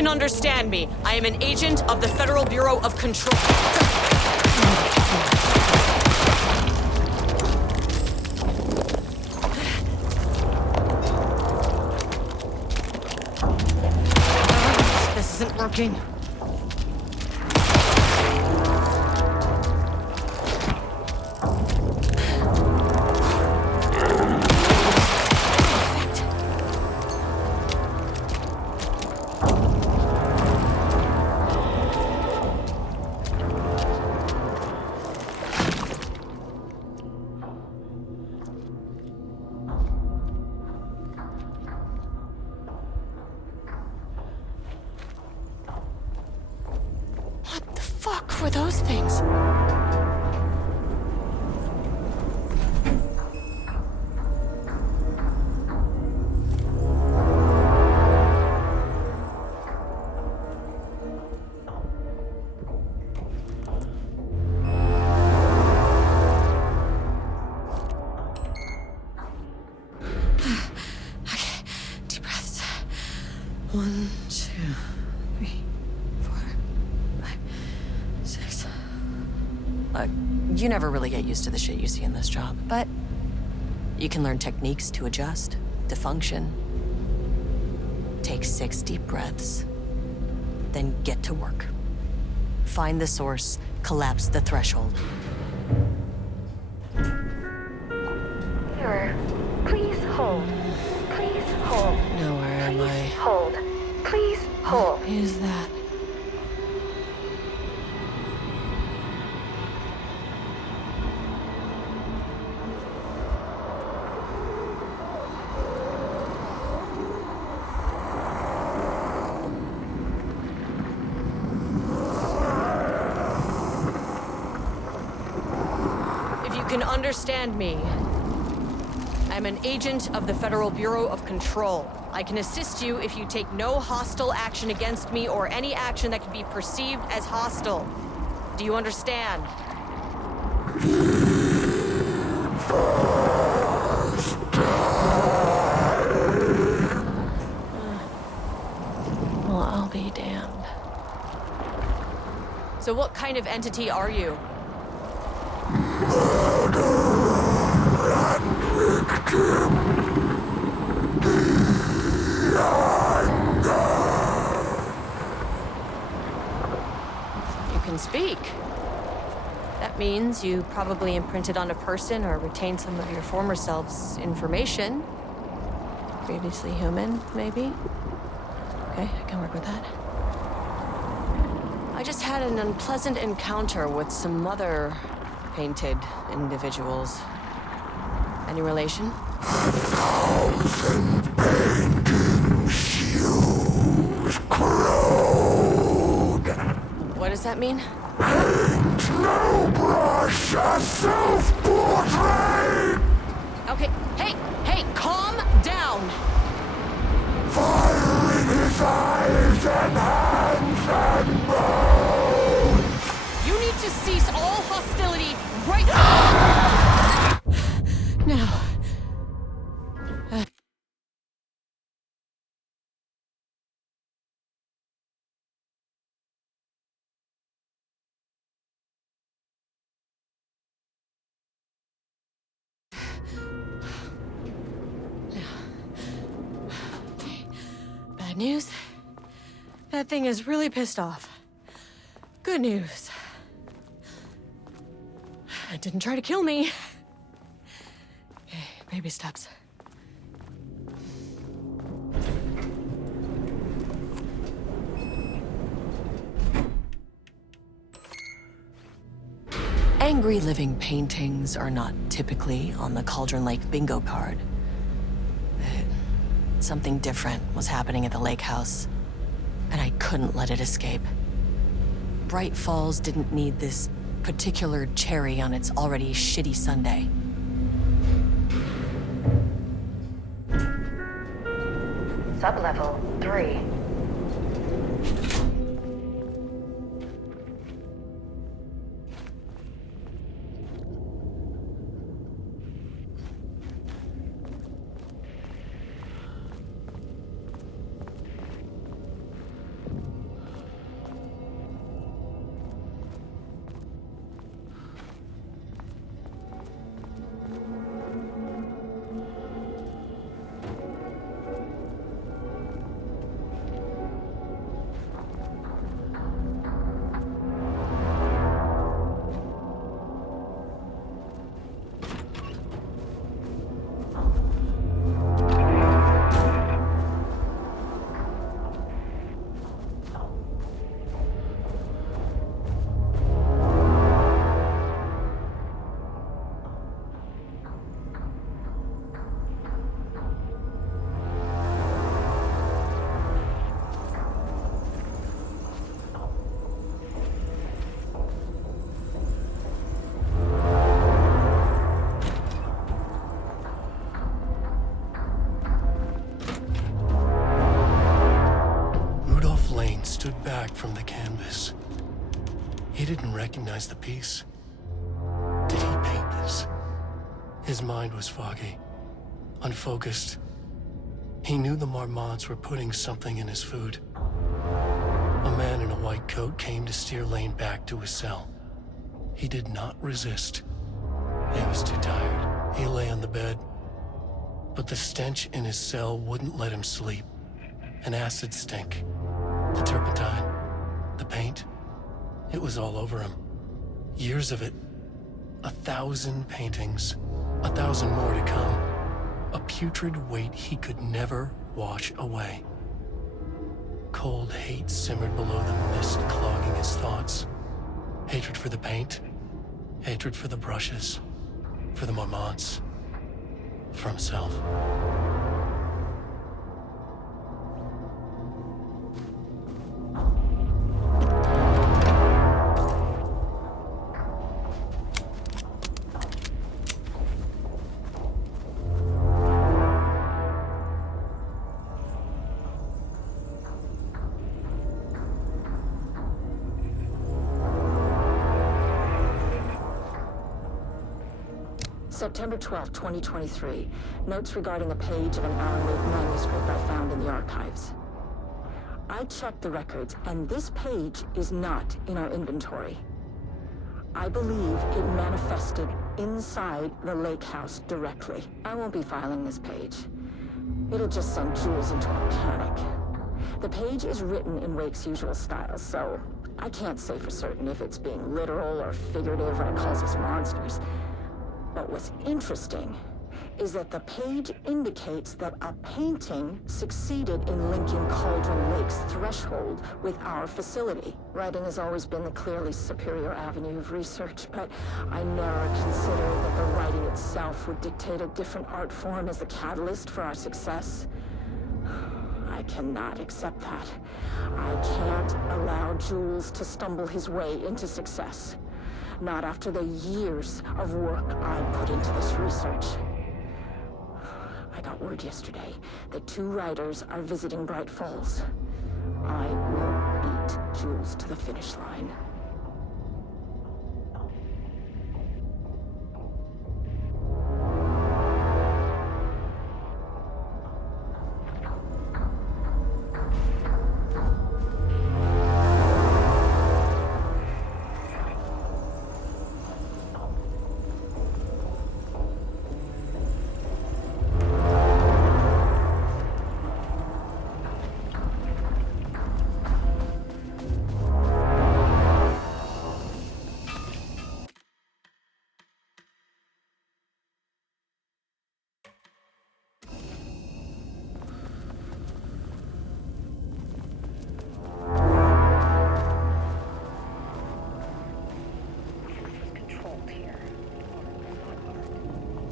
can understand me, I am an agent of the Federal Bureau of Control. This isn't working. What the fuck were those things? Okay, deep breaths. 1, 2, 3, 4, 5, 6. Look, you never really get used to the shit you see in this job, but you can learn techniques to adjust, to function. Take 6 deep breaths, then get to work. Find the source, collapse the threshold. Mirror, please hold. Please hold. Now where am Please I? hold. Please hold. What is that? If you can understand me, I'm an agent of the Federal Bureau of Control. I can assist you if you take no hostile action against me or any action that can be perceived as hostile. Do you understand? Well, I'll be damned. So what kind of entity are you? You can speak. That means you probably imprinted on a person or retained some of your former self's information. Previously human, maybe? Okay, I can work with that. I just had an unpleasant encounter with some other painted individuals. Any relation? 1,000 paintings use crude. What does that mean? Paint no brush, a self-portrait. Okay, hey, calm down! Fire in his eyes and hands and bones. You need to cease all hostility right now! Bad news. That thing is really pissed off. Good news. It didn't try to kill me. Okay, baby steps. Angry living paintings are not typically on the Cauldron Lake bingo card. But something different was happening at the lake house, and I couldn't let it escape. Bright Falls didn't need this particular cherry on its already shitty sundae. Sublevel 3. back from the canvas. He didn't recognize the piece. Did he paint this? His mind was foggy, unfocused. He knew the Marmonts were putting something in his food. A man in a white coat came to steer Lane back to his cell. He did not resist. He was too tired. He lay on the bed, but the stench in his cell wouldn't let him sleep. An acid stink. The turpentine. The paint. It was all over him. Years of it. 1,000 paintings. 1,000 more to come. A putrid weight he could never wash away. Cold hate simmered below the mist, clogging his thoughts. Hatred for the paint. Hatred for the brushes. For the Marmonts. For himself. September 12, 2023. Notes regarding a page of an Alan Wake manuscript I found in the archives. I checked the records, and this page is not in our inventory. I believe it manifested inside the lake house directly. I won't be filing this page. It'll just send Jules into a panic. The page is written in Wake's usual style, so I can't say for certain if it's being literal or figurative when it calls us monsters. But what's interesting is that the page indicates that a painting succeeded in linking Cauldron Lake's threshold with our facility. Writing has always been the clearly superior avenue of research, but I never considered that the writing itself would dictate a different art form as the catalyst for our success. I cannot accept that. I can't allow Jules to stumble his way into success. Not after the years of work I put into this research. I got word yesterday that 2 writers are visiting Bright Falls. I will beat Jules to the finish line.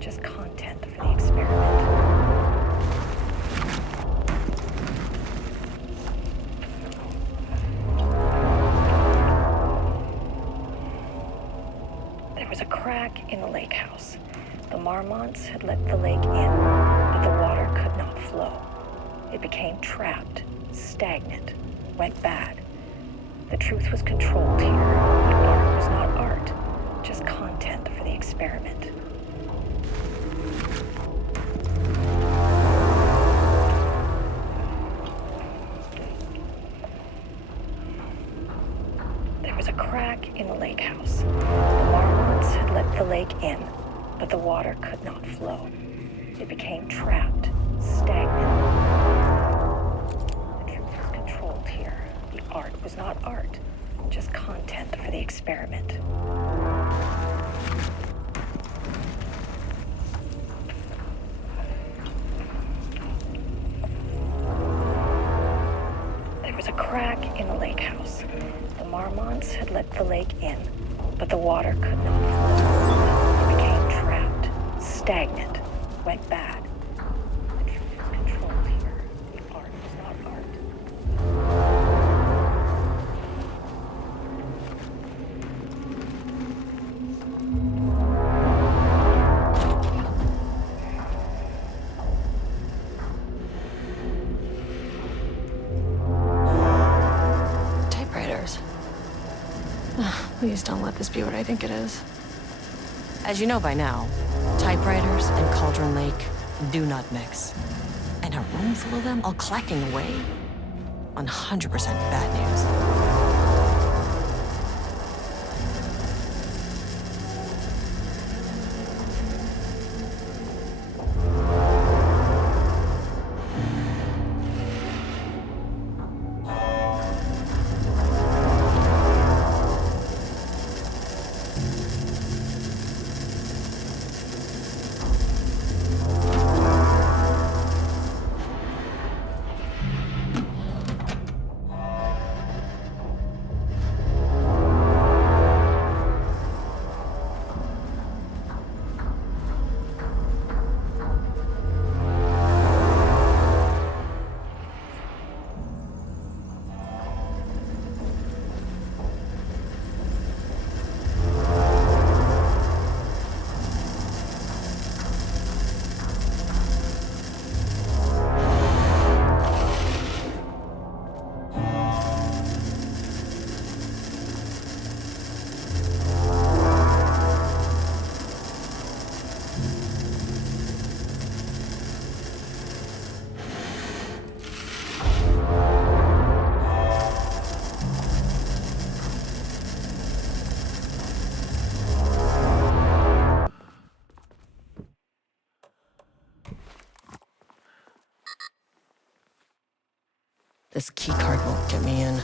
Just content for the experiment. There was a crack in the lake house. The Marmonts had let the lake in, but the water could not flow. It became trapped, stagnant, went bad. The truth was controlled here. The art was not art, just content for the experiment. There was a crack in the lake house. The Marmonts had let the lake in, but the water could not flow. It became trapped, stagnant. The truth was controlled here. The art was not art, just content for the experiment. There was a crack in the lake house. The Marmonts had let the lake in, but the water could not flow. It became trapped, stagnant, went bad. The truth was controlled here. The art was not art. Please don't let this be what I think it is. As you know by now, typewriters and Cauldron Lake do not mix. And a room full of them all clacking away? 100% bad news. This keycard won't get me in.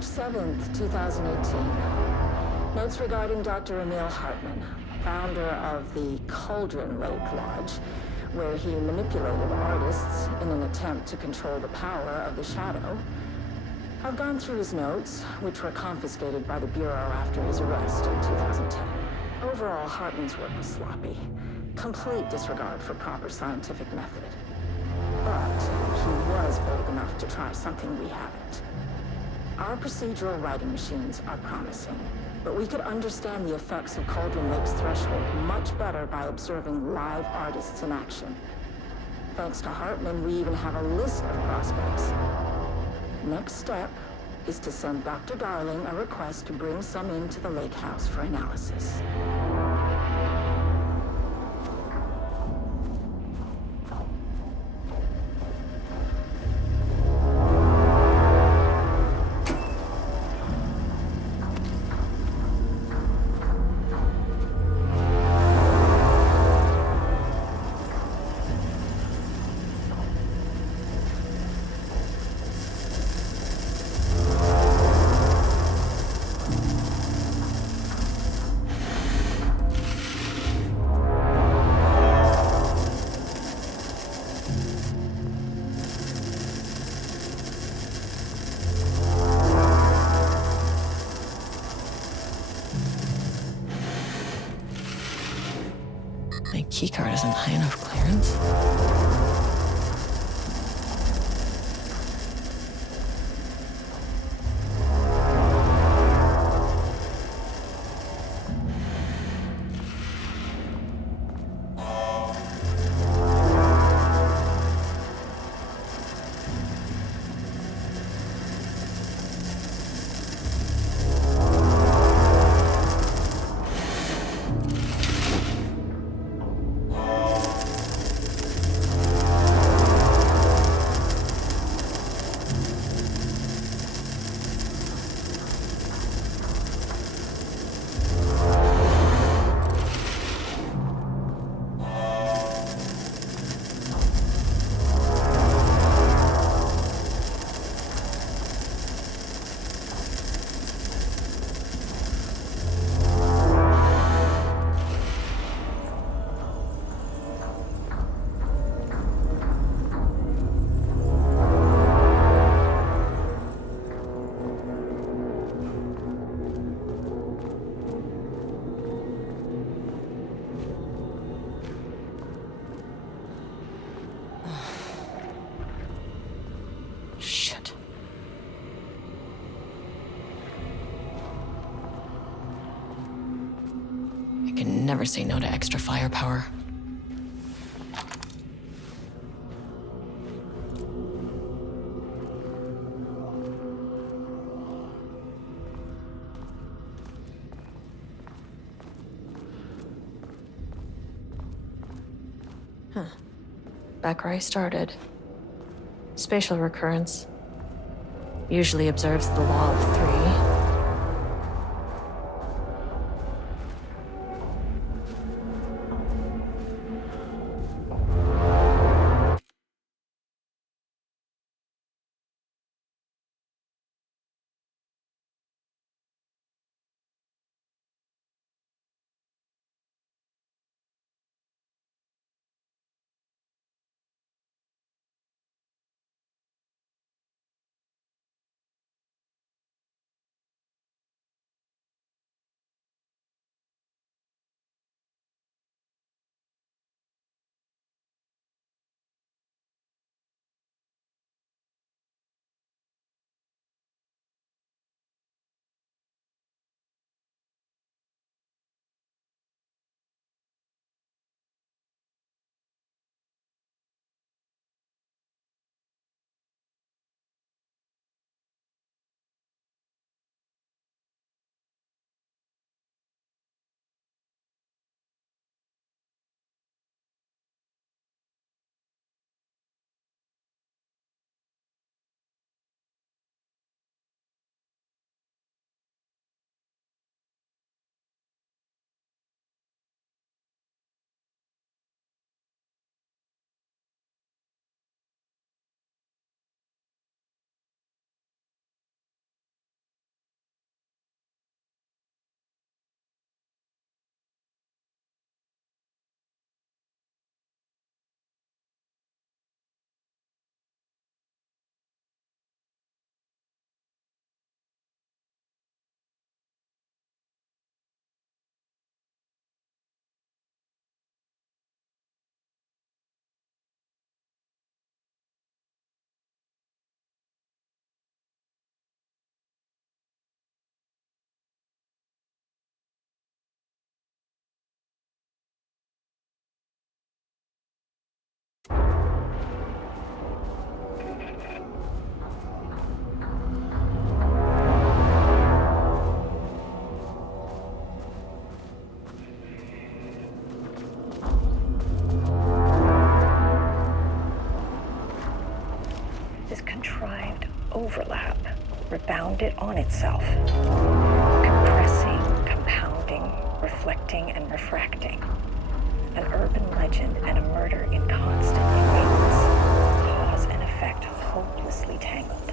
March 7th, 2018. Notes regarding Dr. Emil Hartman, founder of the Cauldron Lake Lodge, where he manipulated artists in an attempt to control the power of the Shadow. I've gone through his notes, which were confiscated by the Bureau after his arrest in 2010. Overall, Hartman's work was sloppy. Complete disregard for proper scientific method. But he was bold enough to try something we haven't. Our procedural writing machines are promising, but we could understand the effects of Cauldron Lake's threshold much better by observing live artists in action. Thanks to Hartman, we even have a list of prospects. Next step is to send Dr. Darling a request to bring some into the lake house for analysis. My keycard isn't high enough clearance. never say no to extra firepower. Back where I started. Spatial recurrence. Usually observes the law of three. Overlap rebounded on itself, compressing, compounding, reflecting, and refracting. An urban legend and a murder in constant imbalance, cause and effect hopelessly tangled.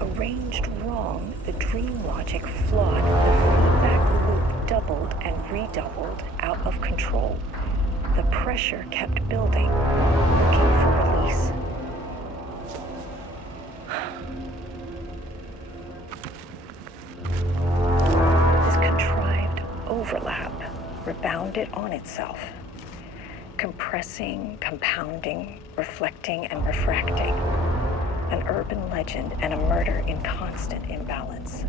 Arranged wrong, the dream logic flawed, the feedback loop doubled and redoubled, out of control. The pressure kept building, looking for release. Overlap rebounded on itself, compressing, compounding, reflecting, and refracting. An urban legend and a murder in constant imbalance.